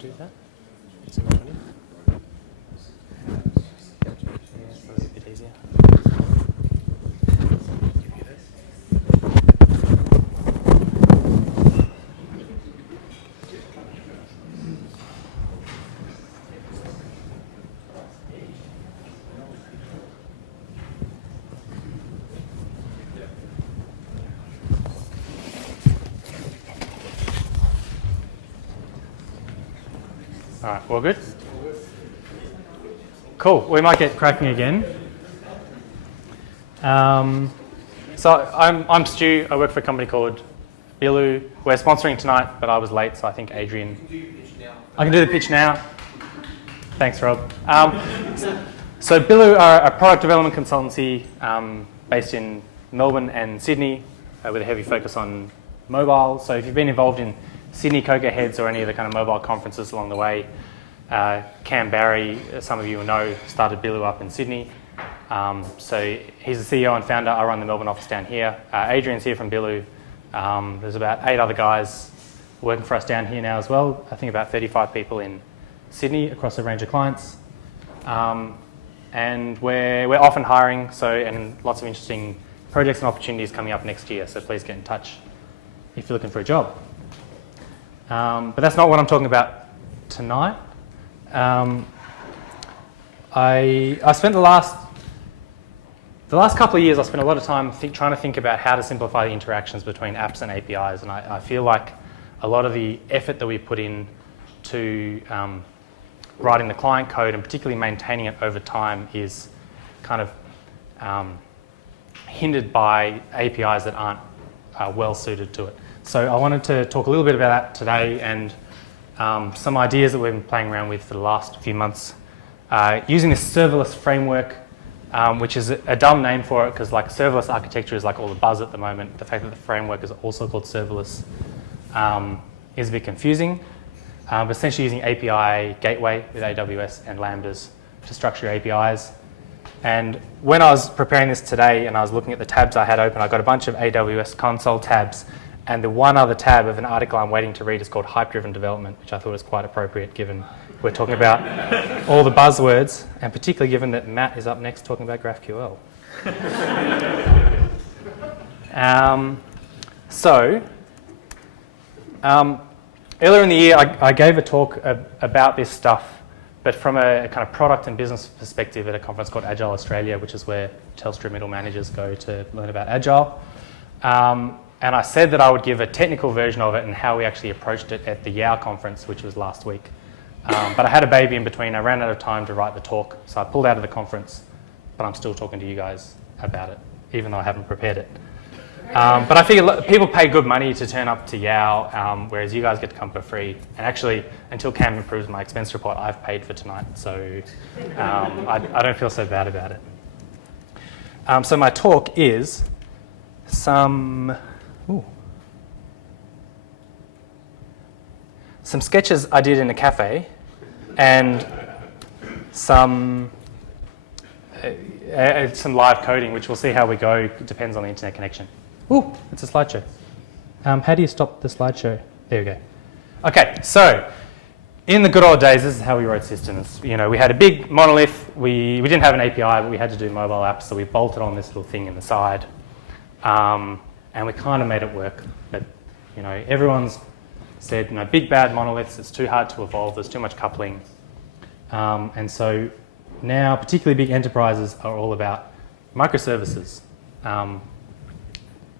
undo that? Is it not running? Yeah, it's a little bit easier. All right, all good? Cool, we might get cracking again. So I'm Stu, I work for a company called Bilu. We're sponsoring tonight, but I was late, so I think Adrian... I can do the pitch now. Thanks, Rob. So Bilu are a product development consultancy based in Melbourne and Sydney with a heavy focus on mobile. So if you've been involved in Sydney CocoaHeads or any of the kind of mobile conferences along the way, Cam Barry, some of you will know, started Bilu up in Sydney. So he's the CEO and founder. I run the Melbourne office down here. Adrian's here from Bilu. There's about 8 other guys working for us down here now as well. I think about 35 people in Sydney across a range of clients. And we're often hiring, and lots of interesting projects and opportunities coming up next year. So please get in touch if you're looking for a job. But that's not what I'm talking about tonight. I spent the last couple of years, I spent a lot of time trying to think about how to simplify the interactions between apps and APIs, and I feel like a lot of the effort that we put in to writing the client code and particularly maintaining it over time is kind of hindered by APIs that aren't well suited to it. So I wanted to talk a little bit about that today and some ideas that we've been playing around with for the last few months. Using this serverless framework, which is a dumb name for it because like serverless architecture is like all the buzz at the moment. The fact that the framework is also called serverless is a bit confusing. But essentially using API gateway with AWS and Lambdas to structure APIs. And when I was preparing this today and I was looking at the tabs I had open, I got a bunch of AWS console tabs. And the one other tab of an article I'm waiting to read is called Hype-Driven Development, which I thought was quite appropriate given we're talking about all the buzzwords, and particularly given that Matt is up next talking about GraphQL. Earlier in the year, I gave a talk about this stuff, but from a kind of product and business perspective at a conference called Agile Australia, which is where Telstra middle managers go to learn about Agile. And I said that I would give a technical version of it and how we actually approached it at the YOW conference, which was last week. But I had a baby in between. I ran out of time to write the talk, so I pulled out of the conference, but I'm still talking to you guys about it, even though I haven't prepared it. But I figure people pay good money to turn up to YOW, whereas you guys get to come for free. And actually, until Cam improves my expense report, I've paid for tonight, so I don't feel so bad about it. So my talk is some sketches I did in a cafe and some live coding, which we'll see how we go. It depends on the internet connection. Ooh, it's a slideshow. How do you stop the slideshow? There we go. Okay, so in the good old days, this is how we wrote systems. You know, we had a big monolith. We didn't have an API, but we had to do mobile apps, so we bolted on this little thing in the side. And we kind of made it work. But, you know, everyone's said, you know, big bad monoliths, it's too hard to evolve, there's too much coupling. And so now, particularly big enterprises are all about microservices,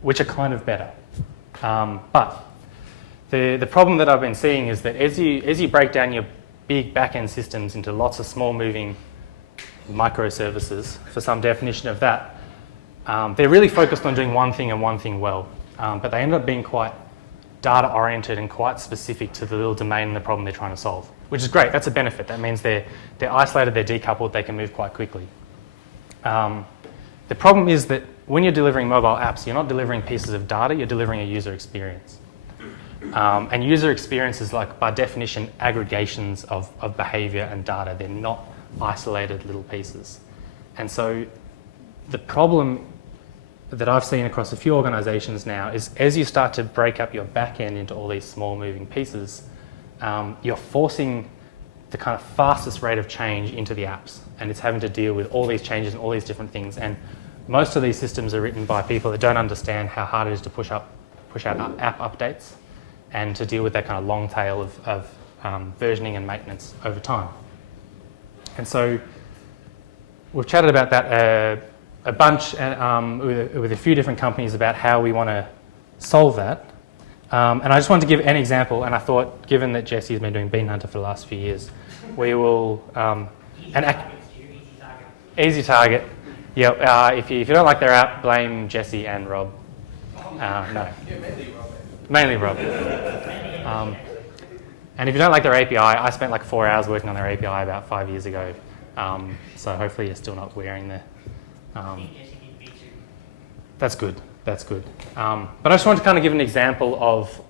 which are kind of better. But the problem that I've been seeing is that as you break down your big back-end systems into lots of small moving microservices, for some definition of that, they're really focused on doing one thing and one thing well. But they end up being quite data-oriented and quite specific to the little domain and the problem they're trying to solve, which is great. That's a benefit. That means they're isolated, they're decoupled, they can move quite quickly. The problem is that when you're delivering mobile apps, you're not delivering pieces of data, you're delivering a user experience. And user experience is, like, by definition, aggregations of behavior and data. They're not isolated little pieces. And so the problem that I've seen across a few organizations now is as you start to break up your back end into all these small moving pieces, you're forcing the kind of fastest rate of change into the apps, and it's having to deal with all these changes and all these different things. And most of these systems are written by people that don't understand how hard it is to push out app updates and to deal with that kind of long tail of versioning and maintenance over time. And so we've chatted about that a bunch with a few different companies about how we want to solve that. And I just wanted to give an example, and I thought, given that Jesse has been doing Bean Hunter for the last few years, we will... Easy target. Yeah, if you don't like their app, blame Jesse and Rob. No. Mainly Rob. And if you don't like their API, I spent like 4 hours working on their API about 5 years ago. So hopefully you're still not wearing the... That's good. That's good. But I just wanted to kind of give an example of...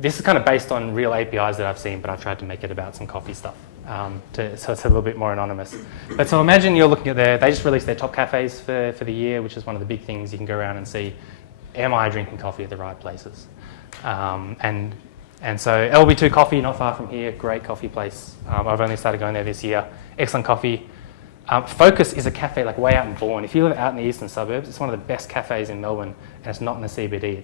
this is kind of based on real APIs that I've seen, but I've tried to make it about some coffee stuff. So it's a little bit more anonymous. But so imagine you're looking at they just released their top cafes for the year, which is one of the big things. You can go around and see, am I drinking coffee at the right places? And so LB2 Coffee, not far from here, great coffee place. I've only started going there this year. Excellent coffee. Focus is a cafe like way out in Bourne. If you live out in the eastern suburbs, it's one of the best cafes in Melbourne, and it's not in the CBD.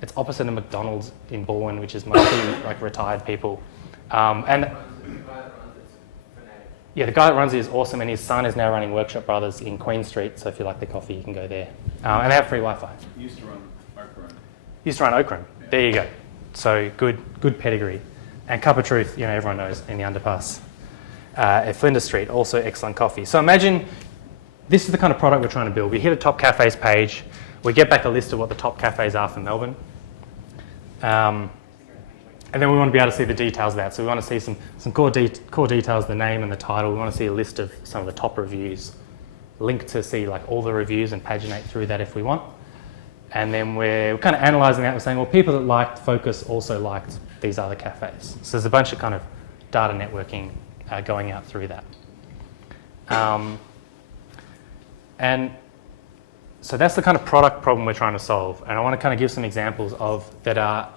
It's opposite of McDonald's in Bourne, which is mostly like retired people. Yeah, the guy that runs it is awesome, and his son is now running Workshop Brothers in Queen Street, so if you like the coffee, you can go there. And they have free Wi-Fi. Used to run Oak Room. Yeah. There you go. So good pedigree. And Cup of Truth, everyone knows, in the underpass. At Flinders Street, also excellent coffee. So imagine this is the kind of product we're trying to build. We hit a top cafes page. We get back a list of what the top cafes are for Melbourne. And then we want to be able to see the details of that. So we want to see some core details, the name and the title. We want to see a list of some of the top reviews, link to see like all the reviews and paginate through that if we want. And then we're kind of analysing that. We're saying, well, people that liked Focus also liked these other cafes. So there's a bunch of kind of data networking going out through that. And so that's the kind of product problem we're trying to solve. And I want to kind of give some examples of that are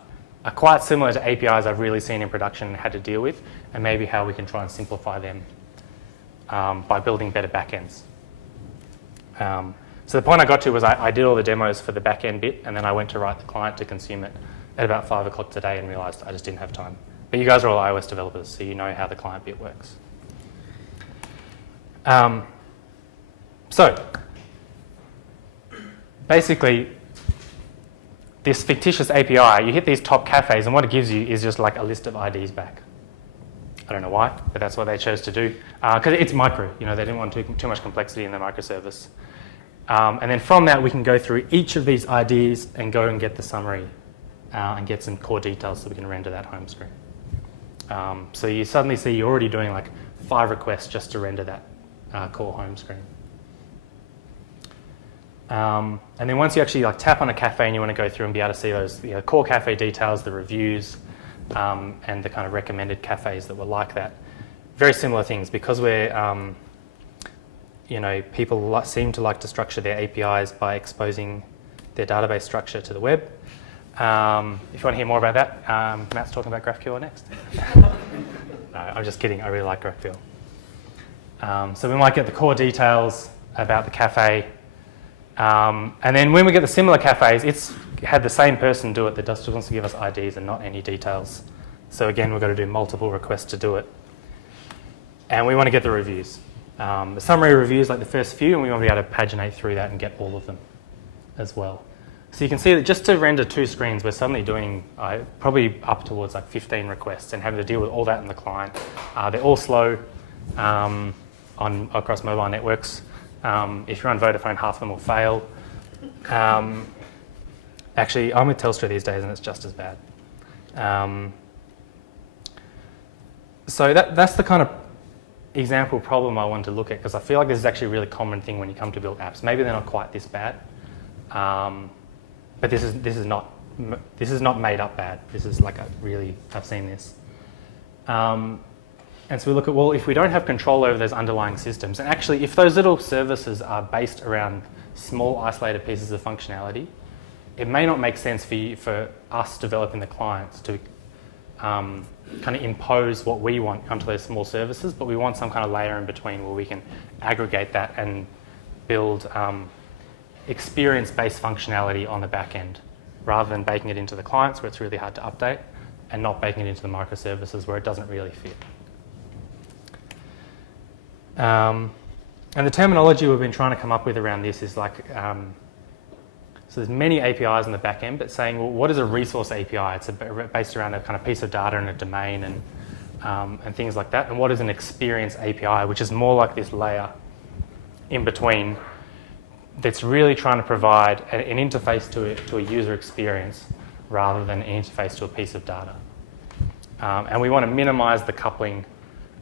quite similar to APIs I've really seen in production and had to deal with, and maybe how we can try and simplify them by building better backends. So the point I got to was I did all the demos for the backend bit, and then I went to write the client to consume it at about 5 o'clock today and realised I just didn't have time. But you guys are all iOS developers, so you know how the client bit works. So basically, this fictitious API, you hit these top cafes, and what it gives you is just like a list of IDs back. I don't know why, but that's what they chose to do. Because it's micro, they didn't want too much complexity in the microservice. And then from that, we can go through each of these IDs and go and get the summary and get some core details so we can render that home screen. So you suddenly see you're already doing like 5 requests just to render that core home screen. And then once you actually like tap on a cafe and you want to go through and be able to see those core cafe details, the reviews, and the kind of recommended cafes that were like that. Very similar things because we're, people seem to like to structure their APIs by exposing their database structure to the web. If you want to hear more about that, Matt's talking about GraphQL next. No, I'm just kidding. I really like GraphQL. So we might get the core details about the cafe. And then when we get the similar cafes, it's had the same person do it that just wants to give us IDs and not any details. So again, we've got to do multiple requests to do it. And we want to get the reviews. The summary reviews, like the first few, and we want to be able to paginate through that and get all of them as well. So you can see that just to render 2 screens, we're suddenly doing probably up towards like 15 requests and having to deal with all that in the client. They're all slow across mobile networks. If you're on Vodafone, half of them will fail. Actually, I'm with Telstra these days, and it's just as bad. So that's the kind of example problem I wanted to look at, because I feel like this is actually a really common thing when you come to build apps. Maybe they're not quite this bad, but this is not made up bad. This is like I've seen this. And so we look at, well, if we don't have control over those underlying systems, and actually if those little services are based around small isolated pieces of functionality, it may not make sense for us developing the clients to kind of impose what we want onto those small services, but we want some kind of layer in between where we can aggregate that and build experience-based functionality on the back end, rather than baking it into the clients where it's really hard to update, and not baking it into the microservices where it doesn't really fit. And the terminology we've been trying to come up with around this is like, so there's many APIs in the back end, but saying, well, what is a resource API? It's based around a kind of piece of data and a domain and things like that. And what is an experience API, which is more like this layer in between that's really trying to provide an interface to a user experience rather than an interface to a piece of data. And we want to minimize the coupling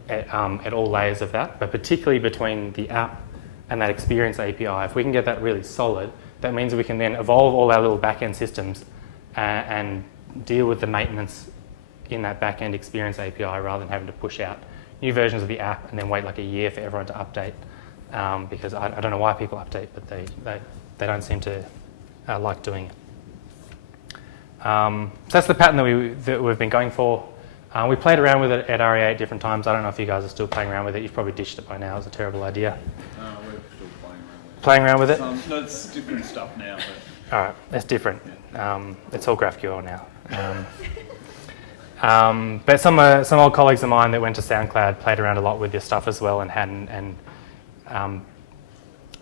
at all layers of that, but particularly between the app and that experience API. If we can get that really solid, that means we can then evolve all our little back-end systems and deal with the maintenance in that back-end experience API rather than having to push out new versions of the app and then wait like a year for everyone to update. Because I don't know why people update, but they don't seem to like doing it. So that's the pattern that we've been going for. We played around with it at REA at different times. I don't know if you guys are still playing around with it. You've probably ditched it by now. It's a terrible idea. We're still Playing around with it? No, it's different stuff now. But All right, that's different. Yeah. It's all GraphQL now. But some old colleagues of mine that went to SoundCloud played around a lot with this stuff as well and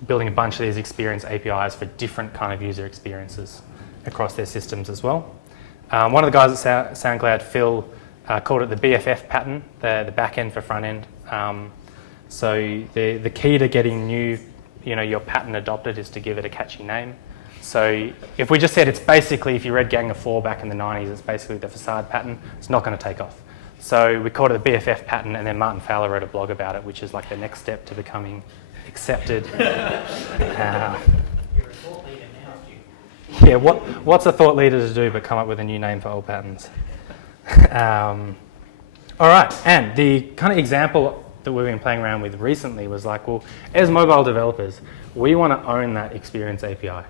building a bunch of these experience APIs for different kind of user experiences across their systems as well. One of the guys at SoundCloud, Phil, called it the BFF pattern, the back end for front end. So the key to getting your pattern adopted is to give it a catchy name. So if we just said it's basically, if you read Gang of Four back in the 90s, it's basically the facade pattern, it's not going to take off. So we called it the BFF pattern, and then Martin Fowler wrote a blog about it, which is like the next step to becoming accepted. You're a thought leader now, Yeah, what's a thought leader to do but come up with a new name for old patterns? All right, and the kind of example that we've been playing around with recently was like, well, as mobile developers, we want to own that experience API.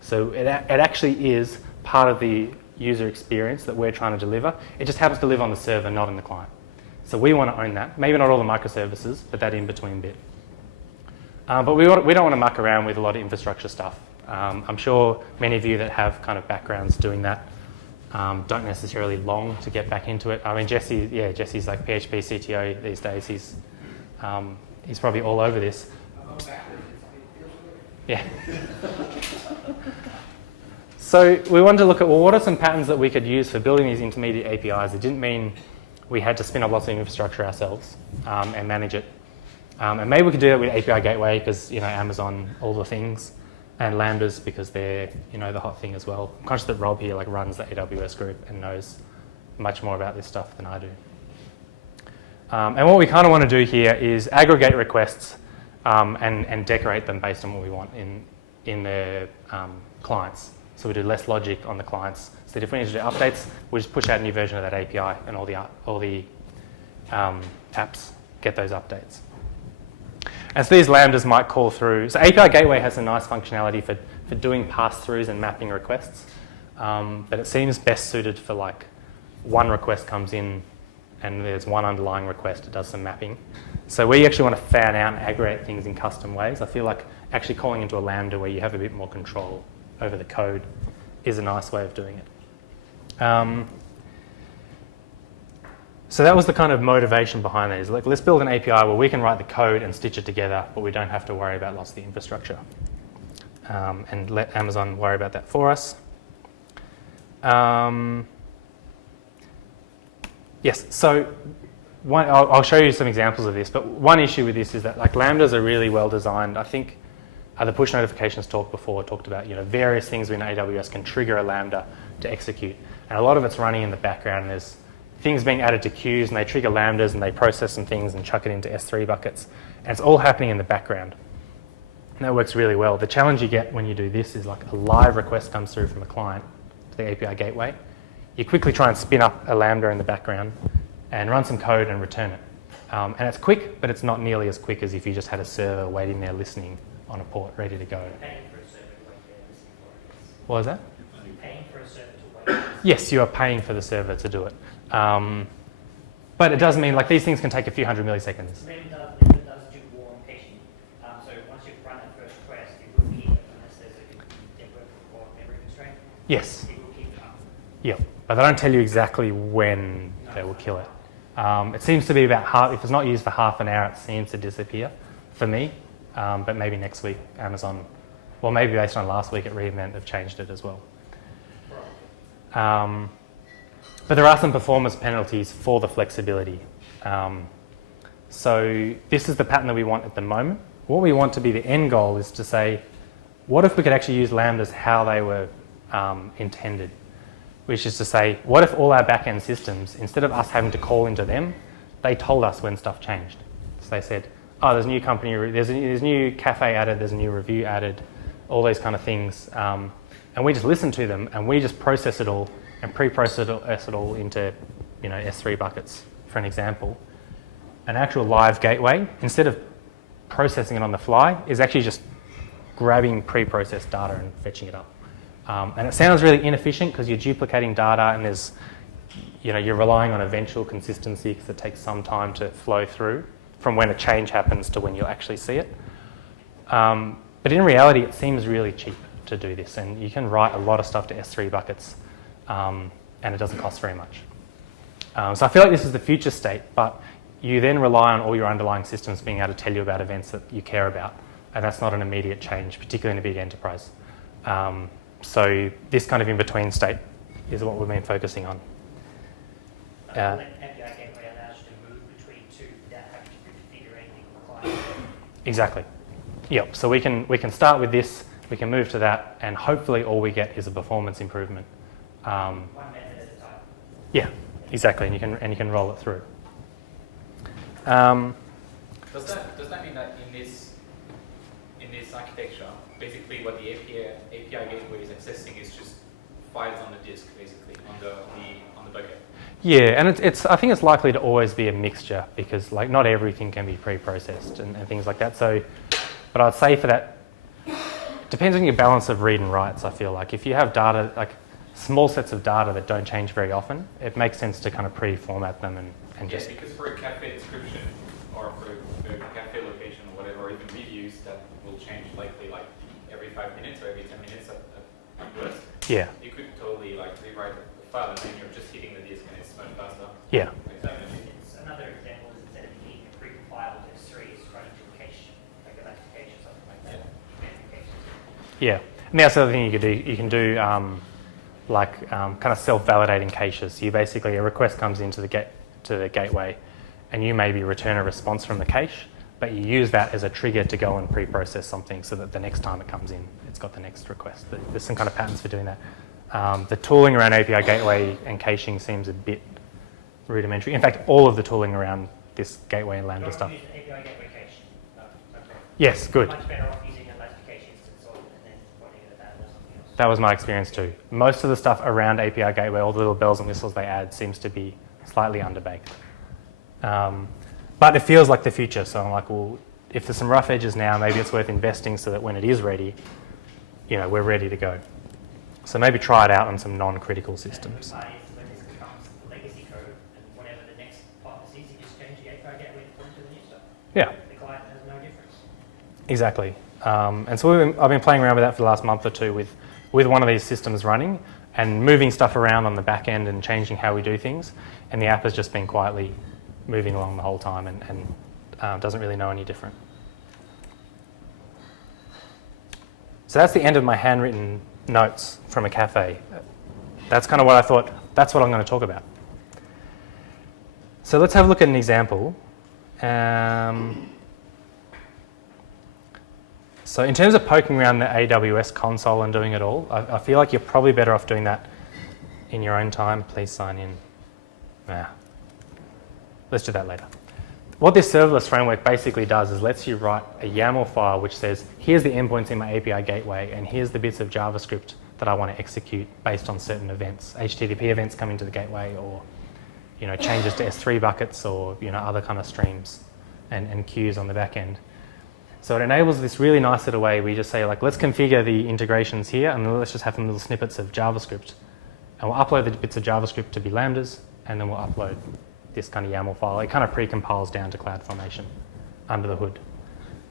So it actually is part of the user experience that we're trying to deliver. It just happens to live on the server, not in the client. So we want to own that. Maybe not all the microservices, but that in-between bit. But we don't want to muck around with a lot of infrastructure stuff. I'm sure many of you that have kind of backgrounds doing that don't necessarily long to get back into it. I mean, Jesse's like PHP CTO these days. He's probably all over this. Yeah. So we wanted to look at, well, what are some patterns that we could use for building these intermediate APIs? It didn't mean we had to spin up lots of infrastructure ourselves and manage it. And maybe we could do that with API Gateway because, Amazon, all the things, and Lambdas because they're, the hot thing as well. I'm conscious that Rob here runs the AWS group and knows much more about this stuff than I do. And what we kind of want to do here is aggregate requests and decorate them based on what we want in the clients. So we do less logic on the clients. So that if we need to do updates, we just push out a new version of that API and all the apps get those updates. And so these Lambdas might call through. So API Gateway has a nice functionality for doing pass-throughs and mapping requests. But it seems best suited for like one request comes in and there's one underlying request, it does some mapping. So we actually want to fan out and aggregate things in custom ways. I feel like actually calling into a Lambda where you have a bit more control over the code is a nice way of doing it. So that was the kind of motivation behind these. Like, let's build an API where we can write the code and stitch it together, but we don't have to worry about lots of the infrastructure. And let Amazon worry about that for us. Yes, so I'll show you some examples of this, but one issue with this is that like Lambdas are really well designed. I think the push notifications talk before talked about various things within AWS can trigger a Lambda to execute. And a lot of it's running in the background. There's things being added to queues and they trigger Lambdas and they process some things and chuck it into S3 buckets. And it's all happening in the background. And that works really well. The challenge you get when you do this is like a live request comes through from a client to the API gateway. You quickly try and spin up a Lambda in the background and run some code and return it. And it's quick, but it's not nearly as quick as if you just had a server waiting there listening on a port ready to go. Paying for a server to wait there listening for it. What was that? You're paying for a server to Yes, you are paying for the server to do it. But it does mean like these things can take a few hundred milliseconds. Then it does do warm caching. So once you've run that first request, it will keep it unless there's a network or memory constraint. Yes. It will keep it up. Yeah, but they don't tell you exactly when they will kill it. It seems to be about half, if it's not used for half an hour, it seems to disappear for me. But maybe next week, Amazon, well, maybe based on last week at reInvent, they've changed it as well. But there are some performance penalties for the flexibility. So this is the pattern that we want at the moment. What we want to be the end goal is to say, what if we could actually use lambdas how they were intended? Which is to say, what if all our back-end systems, instead of us having to call into them, they told us when stuff changed. So they said, oh, there's a new company, there's a new cafe added, there's a new review added, all those kind of things. And we just listen to them and we just process it all and pre-process it all into S3 buckets, for an example. An actual live gateway, instead of processing it on the fly, is actually just grabbing pre-processed data and fetching it up. And it sounds really inefficient because you're duplicating data and there's, you're relying on eventual consistency because it takes some time to flow through from when a change happens to when you'll actually see it. But in reality, it seems really cheap to do this, and you can write a lot of stuff to S3 buckets, and it doesn't cost very much. So I feel like this is the future state, but you then rely on all your underlying systems being able to tell you about events that you care about, and that's not an immediate change, particularly in a big enterprise. So this kind of in-between state is what we've been focusing on. API gateway allows you to move between two without having to configure anything on the client. Exactly. Yep. So we can start with this, we can move to that, and hopefully all we get is a performance improvement. One method at a time. Yeah, exactly, and you can roll it through. Does that mean that in this architecture, basically what the API gateway is accessing is just files on the disk, basically on the bucket? Yeah, and I think it's likely to always be a mixture because like not everything can be pre-processed and things like that. So, but I'd say for that, depends on your balance of read and writes. I feel like if you have data like small sets of data that don't change very often, it makes sense to kind of pre-format them and just. Yeah, because for a cafe description or for a cafe location or whatever, or even reviews that will change likely like every 5 minutes or every 10 minutes at worst. Yeah. You could totally like rewrite the file and then you're just hitting the disk and it's much faster. Yeah. It's another example is instead of hitting a pre-compiled S3, it's running to a cache, like a elastic cache or something like that. Yeah. And that's the other thing you could do. You can do kind of self-validating caches. So you basically, a request comes into the gateway and you maybe return a response from the cache, but you use that as a trigger to go and pre-process something so that the next time it comes in, it's got the next request. There's some kind of patterns for doing that. The tooling around API gateway and caching seems a bit rudimentary. In fact, all of the tooling around this gateway and Lambda stuff. Use API gateway cache. Okay. Yes, good. Much better off using an elastic cache instance and then pointing it at that or something else. That was my experience too. Most of the stuff around API gateway, all the little bells and whistles they add, seems to be slightly underbaked. But it feels like the future. So I'm like, well, if there's some rough edges now, maybe it's worth investing so that when it is ready, we're ready to go. So maybe try it out on some non-critical systems. And the part is when this becomes legacy code and whatever the next part is, you just change the API gateway according to the new stuff. Yeah. The client has no difference. Exactly. And so I've been playing around with that for the last month or two with one of these systems running and moving stuff around on the back end and changing how we do things. And the app has just been quietly moving along the whole time and doesn't really know any different. So that's the end of my handwritten notes from a cafe. That's kind of what I thought, that's what I'm going to talk about. So let's have a look at an example. So in terms of poking around the AWS console and doing it all, I feel like you're probably better off doing that in your own time. Please sign in. Let's do that later. What this serverless framework basically does is lets you write a YAML file which says, here's the endpoints in my API gateway and here's the bits of JavaScript that I want to execute based on certain events, HTTP events coming to the gateway or changes to S3 buckets or other kind of streams and queues on the back end. So it enables this really nice little way we just say like, let's configure the integrations here and let's just have some little snippets of JavaScript and we'll upload the bits of JavaScript to be lambdas, and then we'll upload this kind of YAML file. It kind of pre-compiles down to CloudFormation under the hood.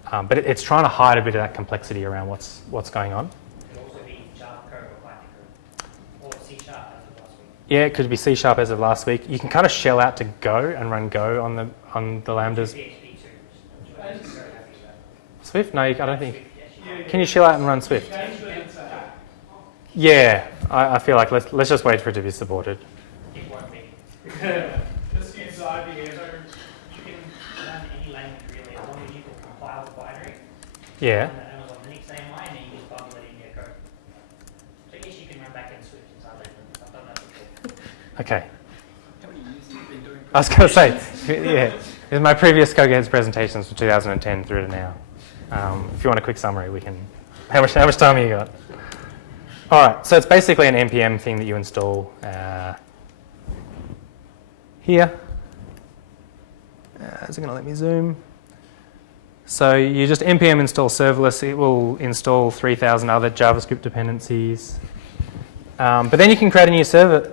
But it's trying to hide a bit of that complexity around what's going on. It could also be Java code or Python code, or C# as of last week. Yeah, it could be C# as of last week. You can kind of shell out to Go and run Go on the lambdas. PHP too, which I'm very happy about. Swift? No, I don't think. Yes, you Can you shell out and run Swift? Yeah, I feel like let's just wait for it to be supported. It won't be. Just use IBM. So you can run any language really, as long as you can compile the binary. Yeah. On the Amazon Linux AMI, and then you just bundle it in your code. So yes, you can run backend Swift inside that. I've done that before. Okay. How many years have you been doing? I was going to say, yeah, this is my previous CocoaHeads presentations from 2010 through to now. If you want a quick summary, we can. How much time have you got? All right, so it's basically an npm thing that you install here. Is it going to let me zoom? So you just npm install serverless. It will install 3,000 other JavaScript dependencies. But then you can create a new server,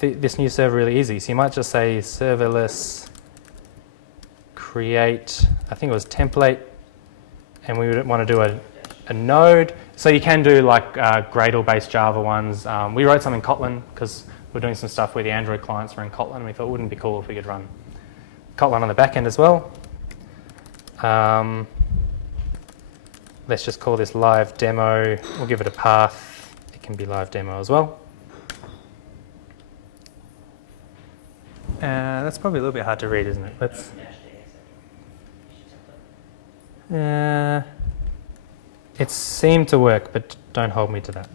this new server really easy. So you might just say serverless create, I think it was template, and we would want to do a node. So you can do like Gradle-based Java ones. We wrote some in Kotlin because we're doing some stuff where the Android clients were in Kotlin. We thought it wouldn't be cool if we could run Kotlin on the back end as well. Let's just call this live demo. We'll give it a path. It can be live demo as well. That's probably a little bit hard to read, isn't it? Let's. It seemed to work, but don't hold me to that.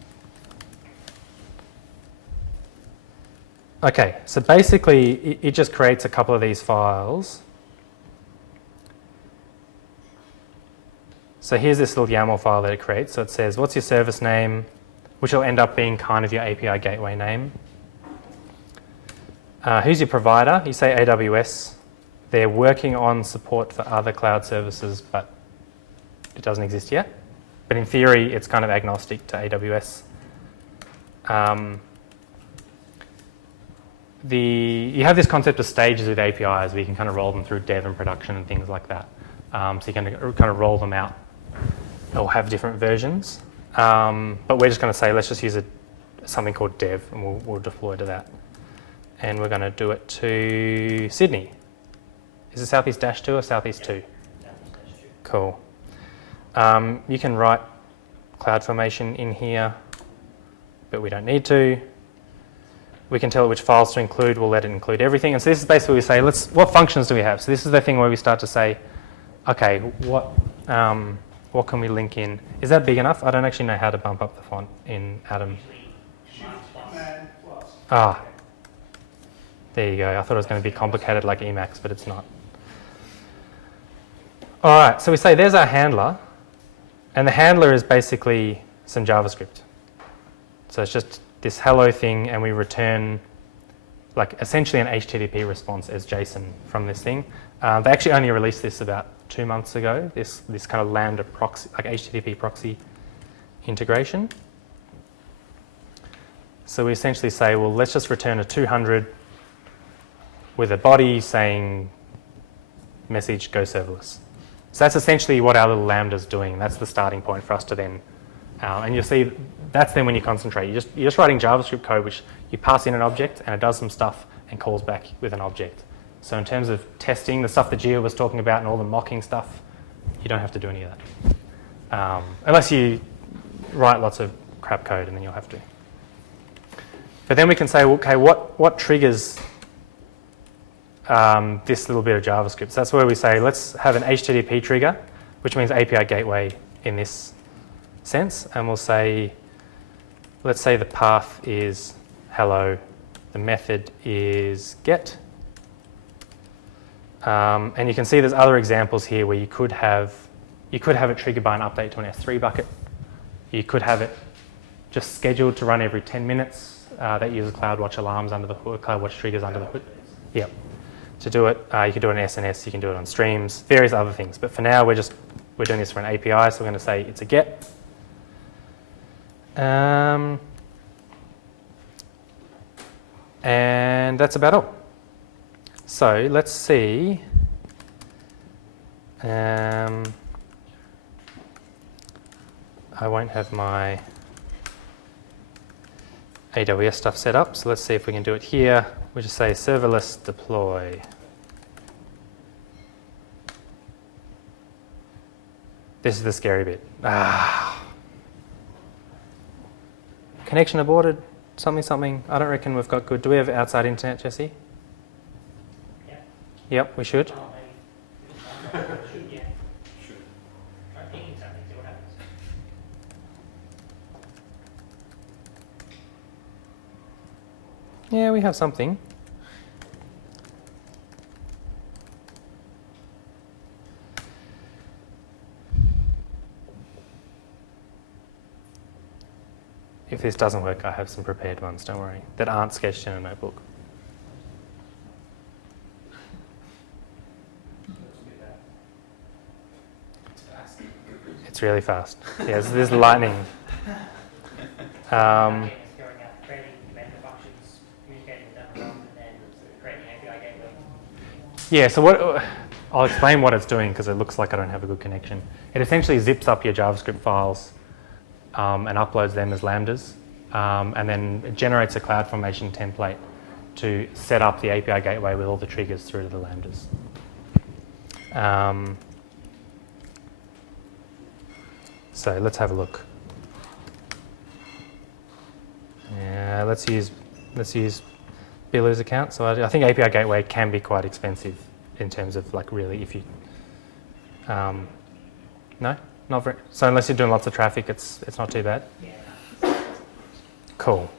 Okay, so basically it just creates a couple of these files. So here's this little YAML file that it creates. So it says, what's your service name, which will end up being kind of your API gateway name. Who's your provider? You say AWS. They're working on support for other cloud services, but it doesn't exist yet. But in theory, it's kind of agnostic to AWS. You have this concept of stages with APIs where you can kind of roll them through dev and production and things like that. So you can kind of roll them out. They'll have different versions. But we're just going to say, let's just use something called dev, and we'll deploy to that. And we're going to do it to Sydney. Is it Southeast Dash 2 or Southeast 2? Cool. You can write CloudFormation in here, but we don't need to. We can tell it which files to include. We'll let it include everything. And so this is basically we say, what functions do we have? So this is the thing where we start to say, okay, what can we link in? Is that big enough? I don't actually know how to bump up the font in Atom. Ah, there you go. I thought it was going to be complicated like Emacs, but it's not. All right, so we say there's our handler, and the handler is basically some JavaScript. So it's just this hello thing, and we return like essentially an HTTP response as JSON from this thing. They actually only released this about 2 months ago, this kind of Lambda proxy, like HTTP proxy integration. So we essentially say, well, let's just return a 200 with a body saying message go serverless. So that's essentially what our little Lambda's doing. That's the starting point for us to then, and you'll see that's then when you concentrate. You're just writing JavaScript code which you pass in an object and it does some stuff and calls back with an object. So in terms of testing, the stuff that Gio was talking about and all the mocking stuff, you don't have to do any of that. Unless you write lots of crap code, and then you'll have to. But then we can say, okay, what triggers this little bit of JavaScript? So that's where we say, let's have an HTTP trigger, which means API gateway in this sense. And we'll say, let's say the path is hello, the method is get. And you can see there's other examples here where you could have it triggered by an update to an S3 bucket. You could have it just scheduled to run every 10 minutes. That uses CloudWatch alarms under the hood, CloudWatch triggers under the hood. Yep. To do it, you can do it in SNS, you can do it on streams, various other things. But for now, we're doing this for an API, so we're going to say it's a get. And that's about all. So let's see. I won't have my AWS stuff set up, so let's see if we can do it here. We just say serverless deploy. This is the scary bit. Connection aborted, something. I don't reckon we've got good. Do we have outside internet, Jesse? Yeah. Yep, we should. Oh, maybe. Should, yeah. Should. Try pinging something, see what happens. Yeah, we have something. If this doesn't work, I have some prepared ones, don't worry, that aren't sketched in a notebook. It's fast. It's really fast. Yeah, there's lightning. Is going out, creating member functions, communicating with them, and then creating an API gateway. Yeah, so what I'll explain what it's doing because it looks like I don't have a good connection. It essentially zips up your JavaScript files and uploads them as lambdas, and then it generates a CloudFormation template to set up the API gateway with all the triggers through to the lambdas. So let's have a look. Yeah, let's use Bilu's account. So I think API gateway can be quite expensive in terms of like really if you no, not very. So unless you're doing lots of traffic, it's not too bad. Yeah. Cool.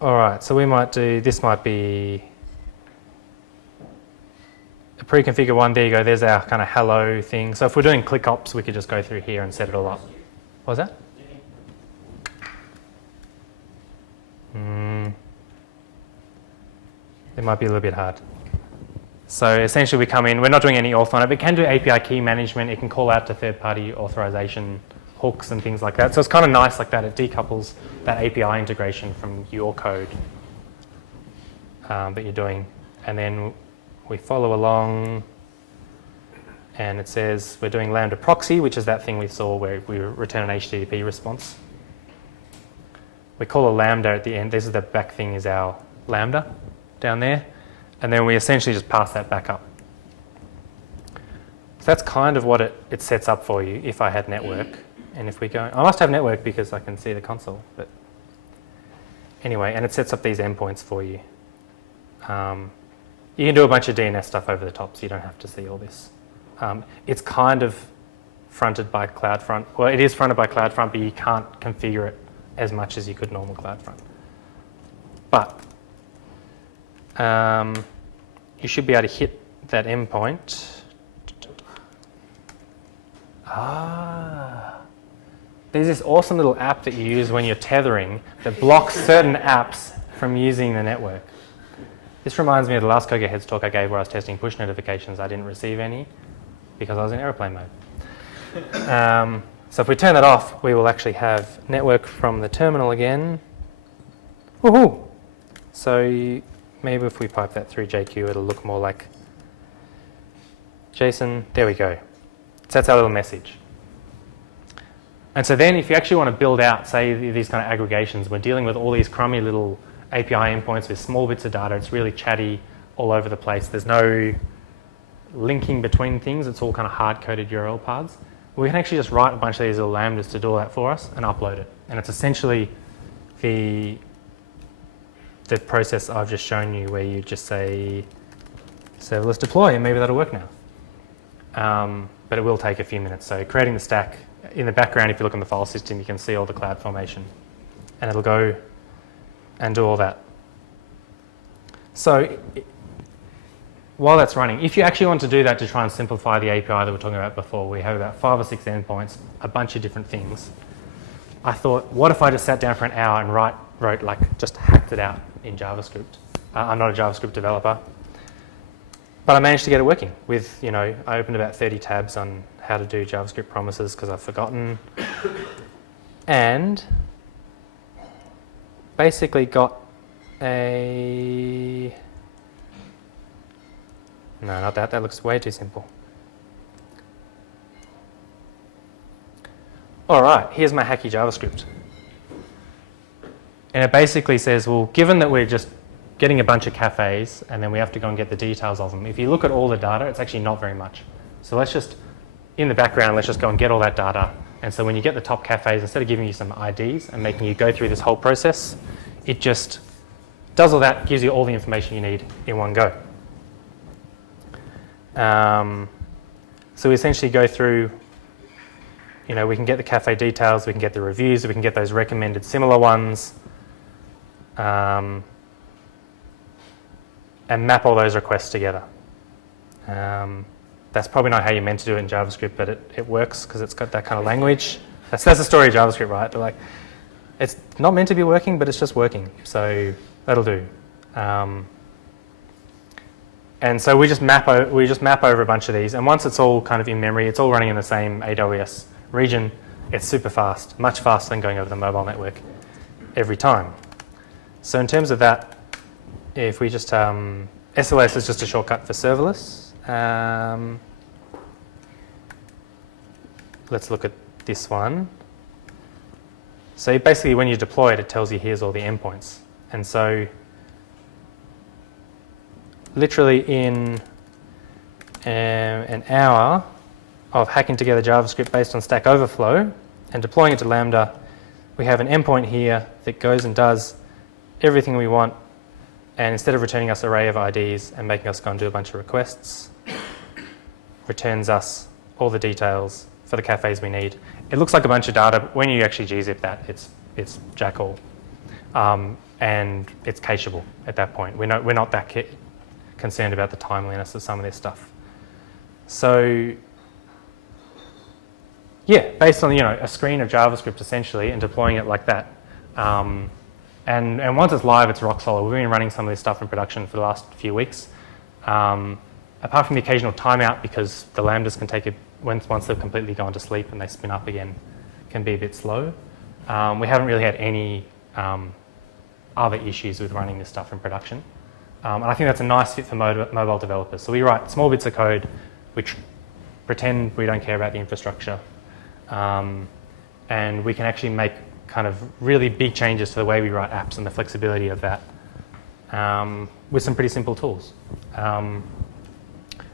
All right, so we might do, this might be a pre-configure one. There you go, there's our kind of hello thing. So if we're doing click ops, we could just go through here and set it all up. What was that? It might be a little bit hard. So essentially we come in, we're not doing any auth on it, but it can do API key management. It can call out to third-party authorization hooks and things like that. So it's kind of nice like that. It decouples that API integration from your code that you're doing. And then we follow along and it says we're doing Lambda proxy, which is that thing we saw where we return an HTTP response. We call a Lambda at the end. This is the back thing is our Lambda down there. And then we essentially just pass that back up. So that's kind of what it sets up for you if I had network. And if we go, I must have network because I can see the console. But anyway, and it sets up these endpoints for you. You can do a bunch of DNS stuff over the top, so you don't have to see all this. It's kind of fronted by CloudFront. Well, it is fronted by CloudFront, but you can't configure it as much as you could normal CloudFront. But you should be able to hit that endpoint. There's this awesome little app that you use when you're tethering that blocks certain apps from using the network. This reminds me of the last CocoaHeads talk I gave where I was testing push notifications. I didn't receive any because I was in airplane mode. So if we turn that off, we will actually have network from the terminal again. Woohoo! So maybe if we pipe that through JQ, it'll look more like JSON. There we go. So that's our little message. And so then if you actually want to build out, say, these kind of aggregations, we're dealing with all these crummy little API endpoints with small bits of data. It's really chatty all over the place. There's no linking between things. It's all kind of hard-coded URL paths. We can actually just write a bunch of these little lambdas to do all that for us and upload it. And it's essentially the process I've just shown you where you just say serverless deploy, and maybe that'll work now. But it will take a few minutes. So creating the stack, in the background, if you look on the file system, you can see all the CloudFormation. And it'll go and do all that. So while that's running, if you actually want to do that to try and simplify the API that we were talking about before, we have about 5 or 6 endpoints, a bunch of different things. I thought, what if I just sat down for an hour and wrote like, just hacked it out in JavaScript. I'm not a JavaScript developer, but I managed to get it working with, I opened about 30 tabs on how to do JavaScript promises because I've forgotten. And basically got a... No, not that. That looks way too simple. All right, here's my hacky JavaScript. And it basically says, well, given that we're just getting a bunch of cafes and then we have to go and get the details of them, if you look at all the data, it's actually not very much. So let's just, in the background, let's just go and get all that data. And so when you get the top cafes, instead of giving you some IDs and making you go through this whole process, it just does all that, gives you all the information you need in one go. So we essentially go through, you know, we can get the cafe details, we can get the reviews, we can get those recommended similar ones, and map all those requests together. That's probably not how you're meant to do it in JavaScript, but it works because it's got that kind of language. That's the story of JavaScript, right? They're like, it's not meant to be working, but it's just working. So that'll do. And so we just map over a bunch of these. And once it's all kind of in memory, it's all running in the same AWS region. It's super fast, much faster than going over the mobile network every time. So in terms of that, if we just, SLS is just a shortcut for serverless. Let's look at this one. So basically when you deploy it, it tells you here's all the endpoints. And so literally in an hour of hacking together JavaScript based on Stack Overflow and deploying it to Lambda, we have an endpoint here that goes and does everything we want, and instead of returning us an array of IDs and making us go and do a bunch of requests, returns us all the details for the cafes we need. It looks like a bunch of data, but when you actually gzip that, it's jack all. And it's cacheable at that point. We're not that concerned about the timeliness of some of this stuff. So yeah, based on a screen of JavaScript essentially and deploying it like that. And once it's live, it's rock solid. We've been running some of this stuff in production for the last few weeks. Apart from the occasional timeout, because the Lambdas can take it once they've completely gone to sleep and they spin up again, can be a bit slow. We haven't really had any other issues with running this stuff in production. And I think that's a nice fit for mobile developers. So we write small bits of code, which pretend we don't care about the infrastructure. And we can actually make kind of really big changes to the way we write apps and the flexibility of that with some pretty simple tools. So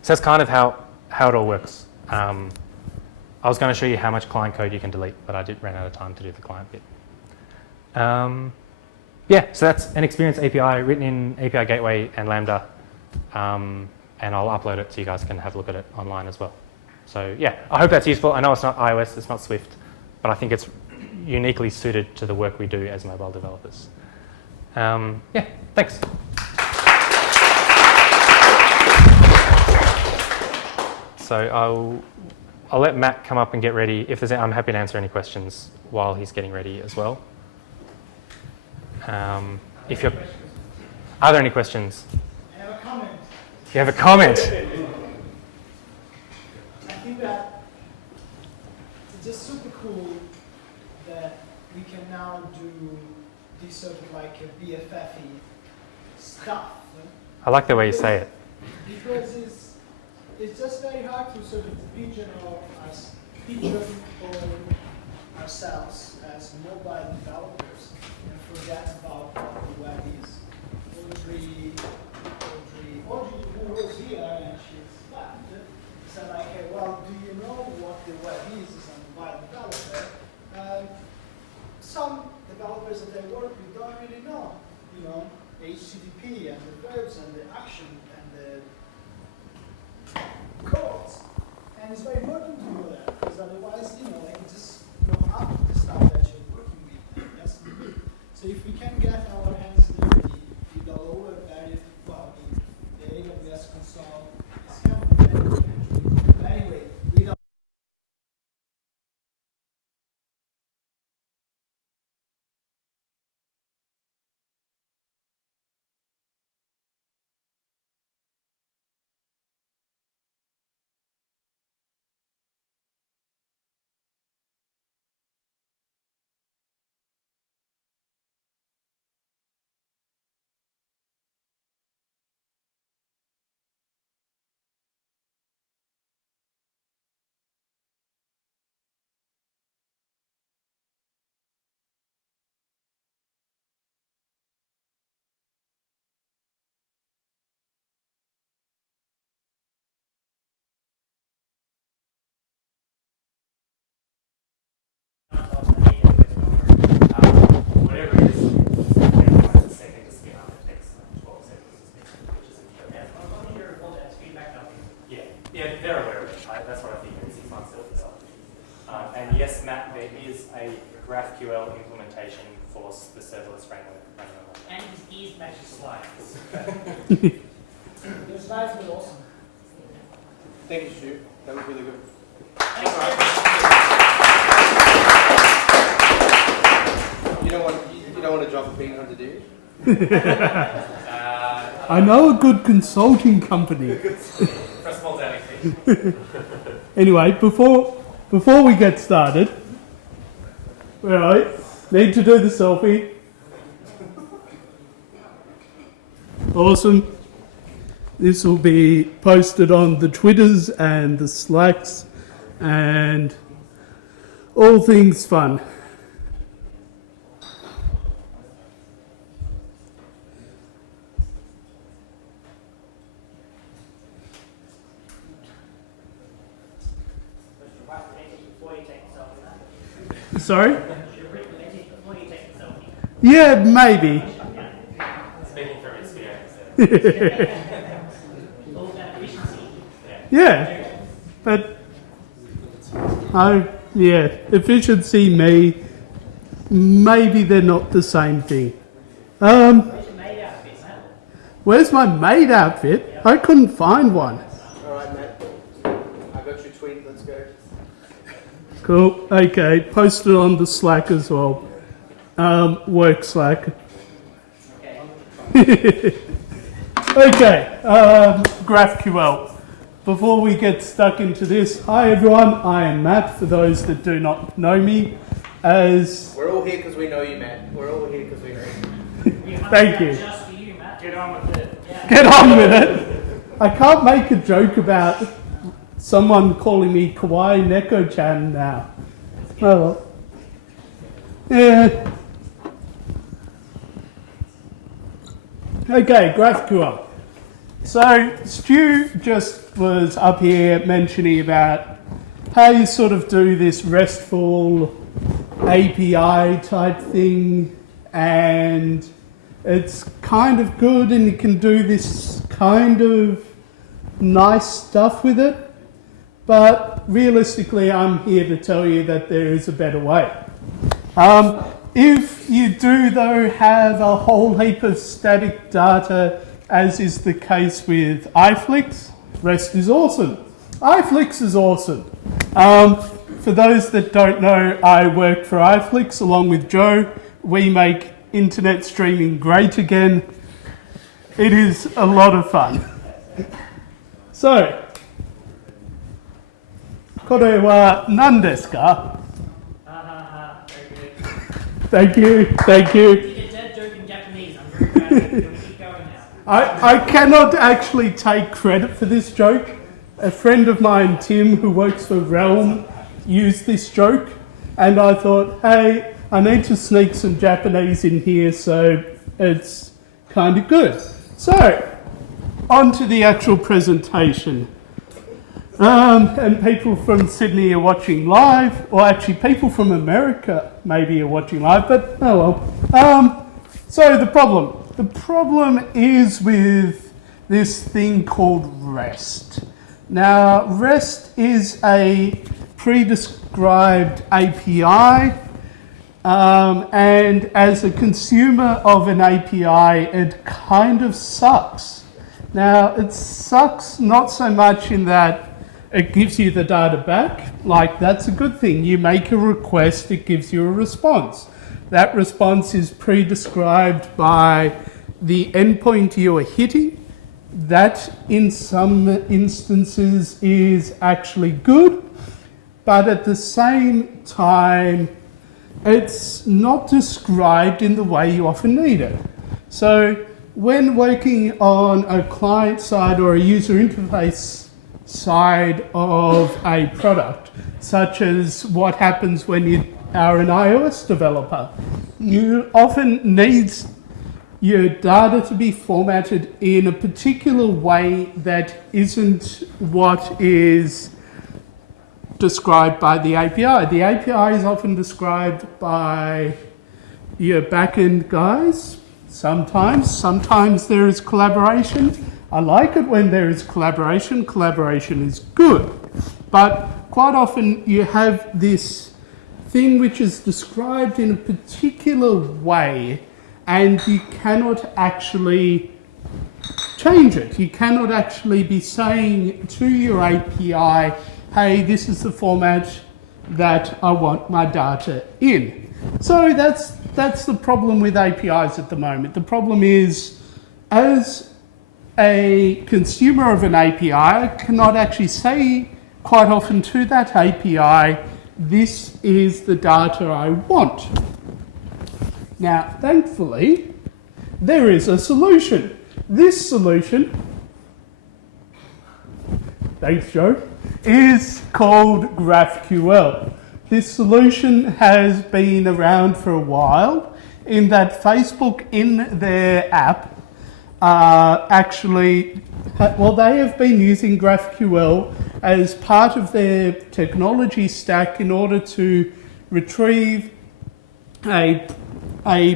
that's kind of how it all works. I was going to show you how much client code you can delete, but I ran out of time to do the client bit. Yeah, so that's an Experience API written in API Gateway and Lambda, and I'll upload it so you guys can have a look at it online as well. So yeah, I hope that's useful. I know it's not iOS, it's not Swift, but I think it's uniquely suited to the work we do as mobile developers. Yeah, thanks. So I'll let Matt come up and get ready. If there's, I'm happy to answer any questions while he's getting ready as well. If you're, are there any questions? I have a comment. You have a comment? I think that it's just super cool that we can now do this sort of like a BFF-y stuff. I like the way you say it. Because it's just very hard to sort of pigeonhole ourselves as mobile developers and forget about what the web is. Audrey, who was here and she's left, said like, hey, well, do you know what the web is as a mobile developer? Some developers that I work with don't really know, HTTP and the verbs and the action and the codes. And it's very important to know that, because otherwise, like you just half of the stuff that you're working with. That's good. So if we can get our hands dirty with a lower value, well, the AWS console is kind of very But anyway, without yes, Matt, there is a GraphQL implementation for the serverless framework running on that. And his ears match his slides. Your slides were awesome. Thank you, Stu. That was really good. Thanks, You don't want to drop a bean hunter, do you? I know a good consulting company. For a small down fee. Anyway, before we get started, right, need to do the selfie. Awesome. This will be posted on the Twitters and the Slacks and all things fun. Sorry? Yeah, maybe. Speaking from experience. all about efficiency. Yeah, but efficiency, maybe they're not the same thing. Where's your maid outfit, Matt? Where's my maid outfit? I couldn't find one. All right, Matt. I got your tweet. Let's go. Cool. Okay, posted on the Slack as well. Work Slack. Okay. Okay, GraphQL. Before we get stuck into this, hi everyone, I am Matt, for those that do not know me, as... We're all here because we know you, Matt. We're all here because we know you. Thank you. Just for you, Matt. Get on with it. Yeah. Get on with it. I can't make a joke about someone calling me Kawaii Neko-chan now. Oh well. Yeah. Okay, GraphQL. So Stu just was up here mentioning about how you sort of do this RESTful API type thing, and it's kind of good and you can do this kind of nice stuff with it, but realistically I'm here to tell you that there is a better way. If you do though have a whole heap of static data, as is the case with iFlix, REST is awesome. iFlix is awesome. For those that don't know, I work for iFlix along with Joe. We make internet streaming great again. It is a lot of fun. So, これは何ですか? Very good. Thank you, thank you. You did a dead joke in Japanese. I'm very proud of you. Can we keep going now? I cannot actually take credit for this joke. A friend of mine, Tim, who works for Realm, used this joke, and I thought, hey, I need to sneak some Japanese in here, so it's kind of good. So, on to the actual presentation. And people from Sydney are watching live, or actually people from America maybe are watching live, but oh well. So the problem is with this thing called REST. Now, REST is a pre-described API, and as a consumer of an API, it kind of sucks. Now, it sucks not so much in that it gives you the data back, like that's a good thing. You make a request, it gives you a response. That response is pre-described by the endpoint you are hitting. That, in some instances, is actually good, but at the same time, it's not described in the way you often need it. So, when working on a client side or a user interface side of a product, such as what happens when you are an iOS developer, you often need your data to be formatted in a particular way that isn't what is described by the API. The API is often described by your back-end guys. Sometimes there is collaboration. I like it when there is collaboration. Collaboration is good. But quite often you have this thing which is described in a particular way and you cannot actually change it. You cannot actually be saying to your API, hey, this is the format that I want my data in. So that's the problem with APIs at the moment. The problem is, as a consumer of an API, I cannot actually say quite often to that API, this is the data I want. Now, thankfully, there is a solution. This solution, thanks Joe, is called GRAPHQL. This solution has been around for a while, in that Facebook in their app they have been using GRAPHQL as part of their technology stack in order to retrieve a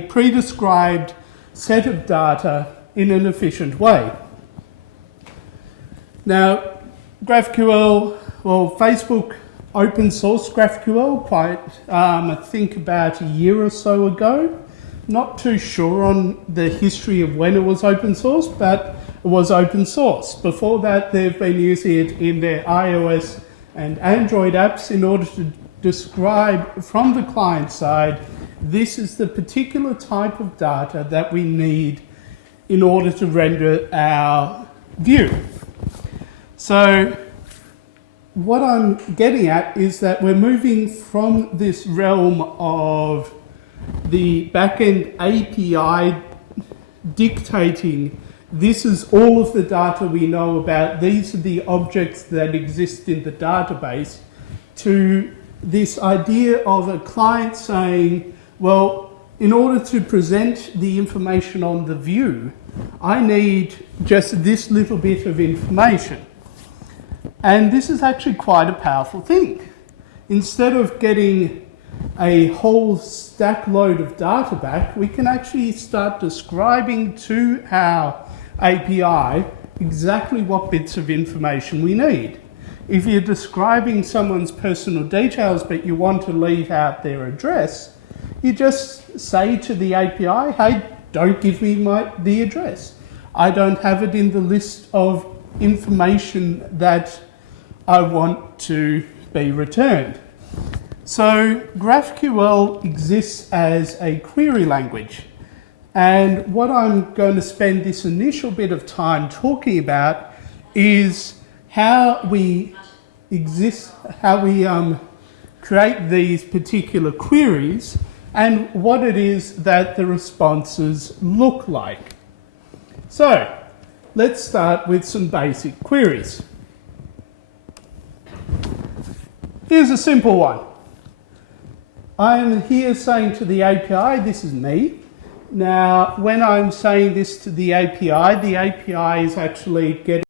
pre-described set of data in an efficient way. Now, GRAPHQL, well, Facebook open sourced GRAPHQL quite, I think about a year or so ago. Not too sure on the history of when it was open source, but it was open source. Before that, they've been using it in their iOS and Android apps in order to describe from the client side, this is the particular type of data that we need in order to render our view. So what I'm getting at is that we're moving from this realm of the backend API dictating this is all of the data we know about, these are the objects that exist in the database, to this idea of a client saying, well, in order to present the information on the view, I need just this little bit of information. And this is actually quite a powerful thing. Instead of getting a whole stack load of data back, we can actually start describing to our API exactly what bits of information we need. If you're describing someone's personal details but you want to leave out their address, you just say to the API, hey, don't give me the address. I don't have it in the list of information that I want to be returned. So GraphQL exists as a query language. And what I'm going to spend this initial bit of time talking about is how we create these particular queries and what it is that the responses look like. So let's start with some basic queries. Here's a simple one. I'm here saying to the API, this is me. Now, when I'm saying this to the API is actually getting